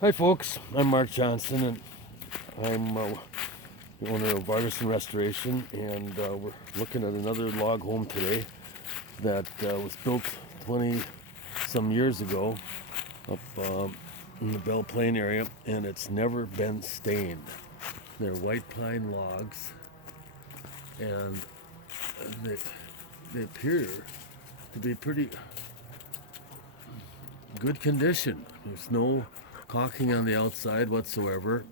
Hi folks, I'm Mark Johnson and I'm the owner of Artisan Restoration, and we're looking at another log home today that was built 20 some years ago up in the Belle Plaine area, and it's never been stained. They're white pine logs, and they appear to be pretty good condition. There's no caulking on the outside whatsoever.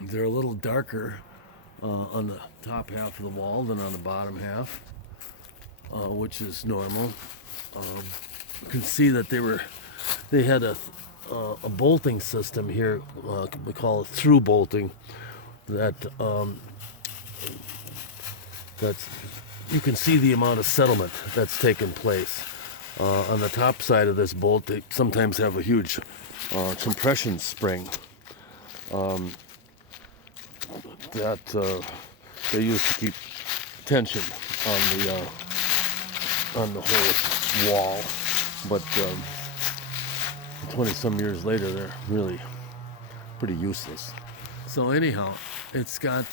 They're a little darker on the top half of the wall than on the bottom half, which is normal. You can see that they had a bolting system here. We call it through bolting. That's you can see the amount of settlement that's taken place. On the top side of this bolt, they sometimes have a huge compression spring that they use to keep tension on the whole wall. But 20 some years later, they're really pretty useless. So anyhow, it's got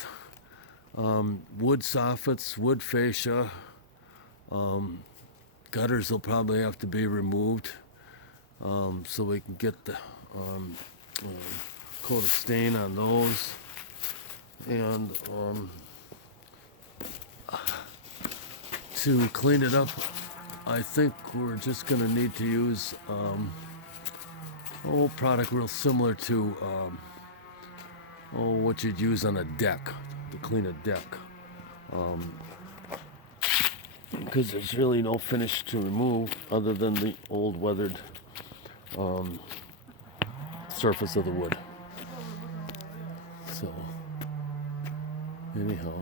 wood soffits, wood fascia. Gutters will probably have to be removed so we can get the coat of stain on those. And to clean it up, I think we're just going to need to use a product real similar to what you'd use on a deck, to clean a deck. Because there's really no finish to remove other than the old weathered surface of the wood. So anyhow,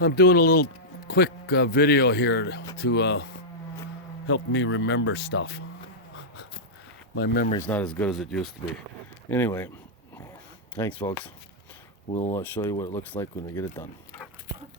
I'm doing a little quick video here to help me remember stuff. My memory's not as good as it used to be. Anyway, thanks folks. We'll show you what it looks like when we get it done.